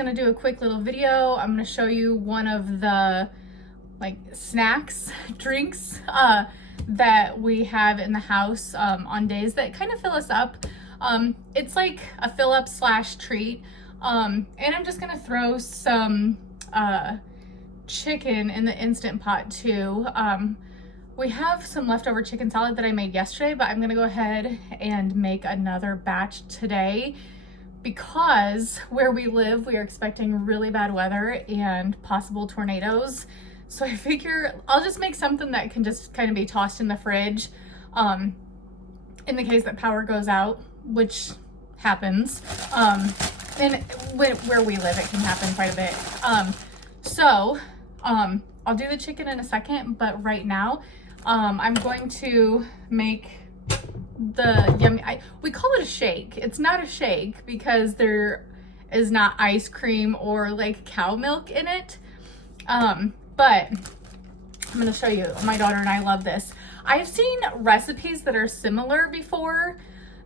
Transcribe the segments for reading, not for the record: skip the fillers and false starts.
gonna do a quick little video. I'm gonna show you one of the like snacks, drinks that we have in the house on days that kind of fill us up. It's like a fill up slash treat. And I'm just gonna throw some chicken in the Instant Pot too. We have some leftover chicken salad that I made yesterday, but I'm gonna go ahead and make another batch today because where we live, we are expecting really bad weather and possible tornadoes. So I figure I'll just make something that can just kind of be tossed in the fridge in the case that power goes out, which happens. And where we live, it can happen quite a bit. I'll do the chicken in a second, but right now, I'm going to make the yummy, we call it a shake. It's not a shake because there is not ice cream or like cow milk in it. But I'm gonna show you, my daughter and I love this. I've seen recipes that are similar before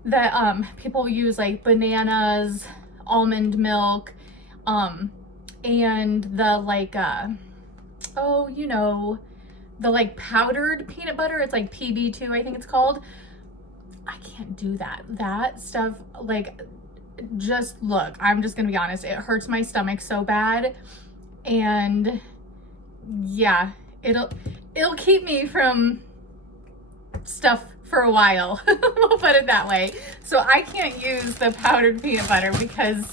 that people use like bananas, almond milk, and the like, oh, you know, the like powdered peanut butter. It's like PB2, I think it's called. I can't do that. That stuff, like, just look, I'm just gonna be honest, it hurts my stomach so bad. And yeah, it'll keep me from stuff for a while. We'll put it that way. So I can't use the powdered peanut butter because,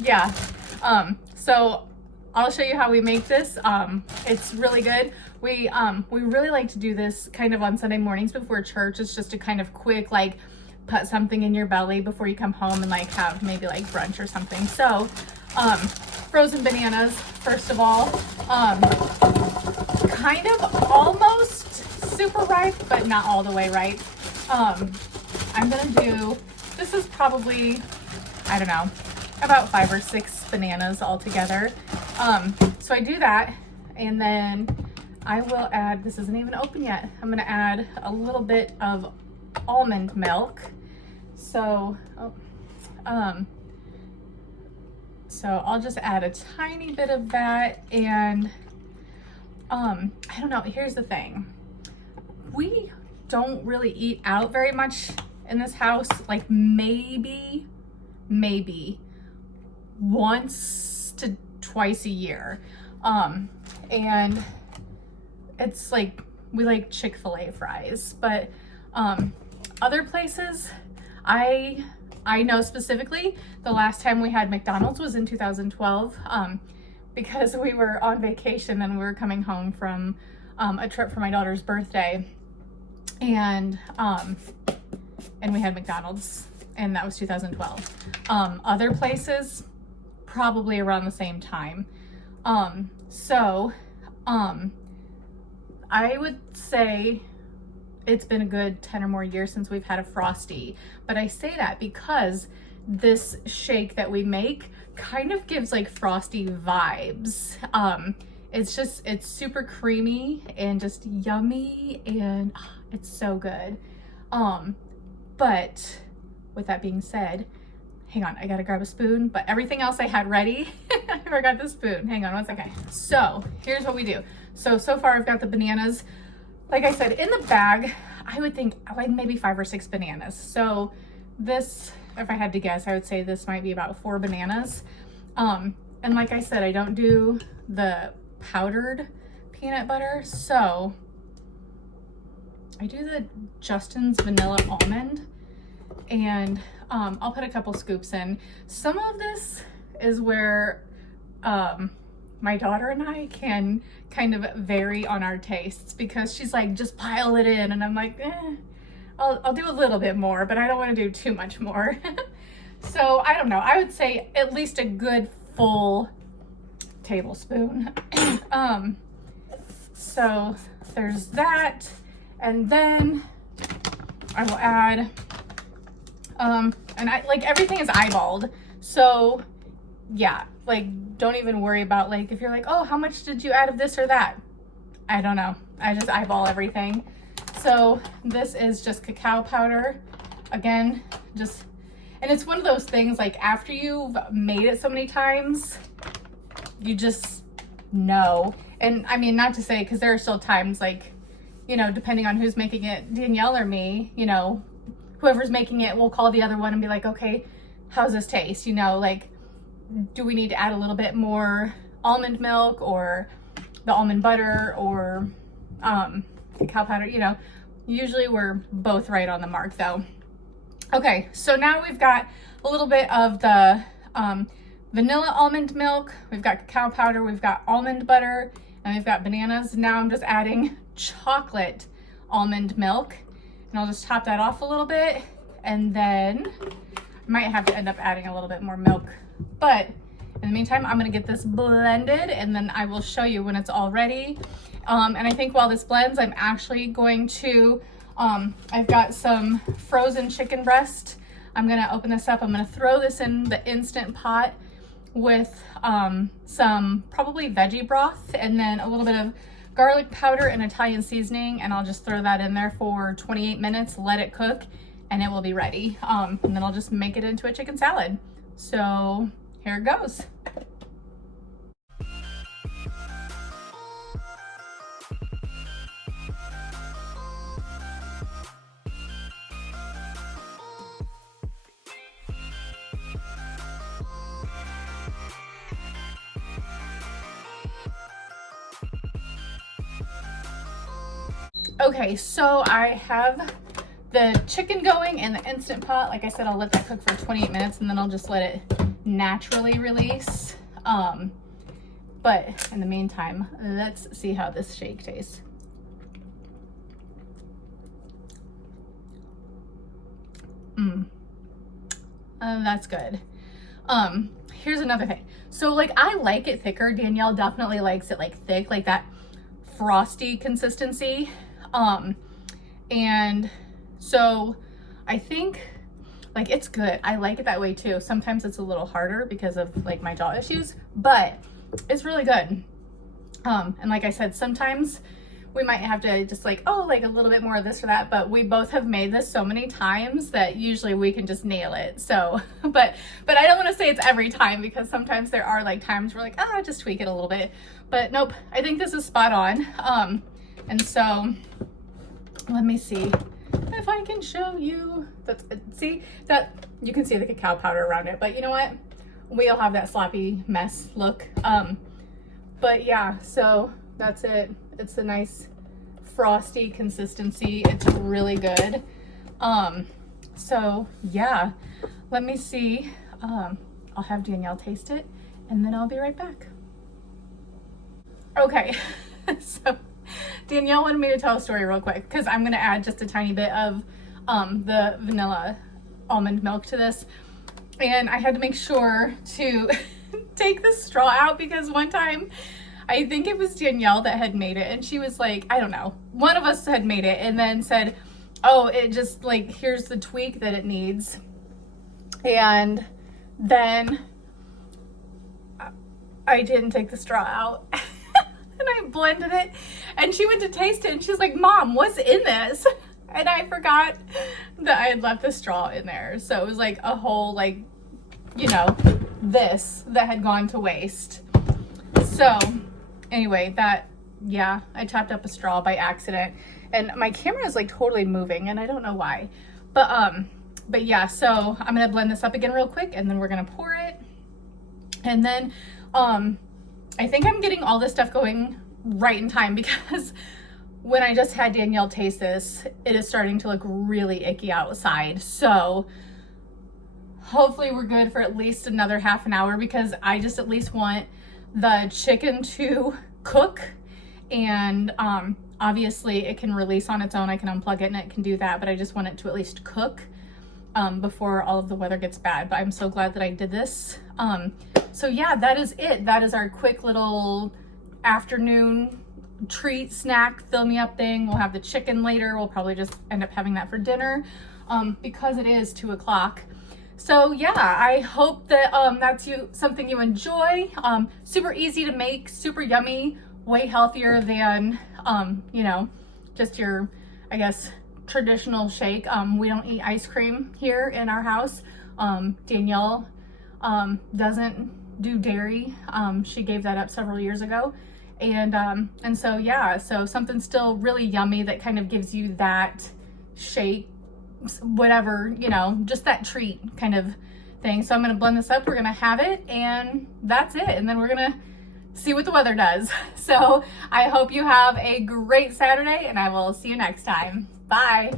yeah. So I'll show you how we make this. It's really good. We really like to do this kind of on Sunday mornings before church. It's just a kind of quick, like, put something in your belly before you come home and like have maybe like brunch or something. So, frozen bananas, first of all, kind of almost super ripe, but not all the way ripe. I'm gonna do, this is probably, I don't know, about 5 or 6 bananas all together. So I do that, and then I will add, this isn't even open yet, I'm gonna add a little bit of almond milk. So, so I'll just add a tiny bit of that, and I don't know, here's the thing. We don't really eat out very much in this house, like maybe once to twice a year. And it's like, we like Chick-fil-A fries, but other places, I know specifically the last time we had McDonald's was in 2012, because we were on vacation and we were coming home from a trip for my daughter's birthday, and we had McDonald's, and that was 2012. Other places, probably around the same time. I would say it's been a good 10 or more years since we've had a Frosty, but I say that because this shake that we make kind of gives like Frosty vibes. It's super creamy and just yummy, and it's so good. But with that being said, hang on, I gotta grab a spoon, but everything else I had ready, I forgot the spoon. Hang on one second. So here's what we do. So far I've got the bananas, like I said, in the bag. I would think like maybe 5 or 6 bananas. So this, if I had to guess, I would say this might be about 4 bananas. And like I said, I don't do the powdered peanut butter, so I do the Justin's vanilla almond, and I'll put a couple scoops in. Some of this is where my daughter and I can kind of vary on our tastes, because she's like, just pile it in, and I'm like, I'll do a little bit more, but I don't want to do too much more. So I don't know, I would say at least a good full tablespoon. So there's that, and then I will add, and I like, everything is eyeballed, so yeah, like, don't even worry about like, if you're like, oh, how much did you add of this or that? I don't know, I just eyeball everything. So this is just cacao powder, again, just, And it's one of those things, like after you've made it so many times, you just know. And I mean, not to say, because there are still times, like, you know, depending on who's making it, Danielle or me, you know, whoever's making it will call the other one and be like, okay, how's this taste? You know, like, do we need to add a little bit more almond milk or the almond butter or cacao powder? You know, usually we're both right on the mark though. Okay, so now we've got a little bit of the vanilla almond milk, we've got cacao powder, we've got almond butter, and we've got bananas. Now I'm just adding chocolate almond milk, and I'll just top that off a little bit, and then I might have to end up adding a little bit more milk. But in the meantime, I'm gonna get this blended, and then I will show you when it's all ready. And I think while this blends, I'm actually going to, I've got some frozen chicken breast. I'm gonna open this up. I'm gonna throw this in the Instant Pot with some probably veggie broth, and then a little bit of garlic powder and Italian seasoning, and I'll just throw that in there for 28 minutes, let it cook, and it will be ready. And then I'll just make it into a chicken salad. So here it goes. Okay, so I have the chicken going in the Instant Pot. Like I said, I'll let that cook for 28 minutes, and then I'll just let it naturally release. But in the meantime, let's see how this shake tastes. That's good. Here's another thing. So like, I like it thicker. Danielle definitely likes it like thick, like that frosty consistency. And so I think like it's good. I like it that way too. Sometimes it's a little harder because of like my jaw issues, but it's really good. And like I said, sometimes we might have to just like, oh, like a little bit more of this or that, but we both have made this so many times that usually we can just nail it. So, but I don't want to say it's every time, because sometimes there are like times we're like, ah, just tweak it a little bit, but nope, I think this is spot on. And so let me see if I can show you. That's, see that you can see the cacao powder around it, but you know what? We all have that sloppy mess look. But yeah, so that's it. It's a nice frosty consistency. It's really good. So yeah, let me see. I'll have Danielle taste it, and then I'll be right back. Okay, so Danielle wanted me to tell a story real quick, because I'm gonna add just a tiny bit of the vanilla almond milk to this. And I had to make sure to take the straw out, because one time, I think it was Danielle that had made it, and she was like, I don't know, one of us had made it and then said, oh, it just like, here's the tweak that it needs. And then I didn't take the straw out. And I blended it, and she went to taste it, and she's like, Mom, what's in this? And I forgot that I had left the straw in there. So it was like a whole, like, you know, this that had gone to waste. So anyway, that, yeah, I chopped up a straw by accident, and my camera is like totally moving, and I don't know why. But yeah, so I'm gonna blend this up again real quick, and then we're gonna pour it. And then I think I'm getting all this stuff going right in time, because when I just had Danielle taste this, it is starting to look really icky outside. So hopefully we're good for at least another half an hour, because I just at least want the chicken to cook. And obviously it can release on its own. I can unplug it and it can do that, but I just want it to at least cook before all of the weather gets bad. But I'm so glad that I did this. So yeah, that is it. That is our quick little afternoon treat snack fill me up thing. We'll have the chicken later. We'll probably just end up having that for dinner because it is 2 o'clock. So yeah, I hope that that's something you enjoy. Super easy to make, super yummy, way healthier than you know, just your, I guess, traditional shake. We don't eat ice cream here in our house, Danielle doesn't do dairy. She gave that up several years ago. And so, yeah, so something still really yummy that kind of gives you that shake, whatever, you know, just that treat kind of thing. So I'm going to blend this up. We're going to have it, and that's it. And then we're going to see what the weather does. So I hope you have a great Saturday, and I will see you next time. Bye.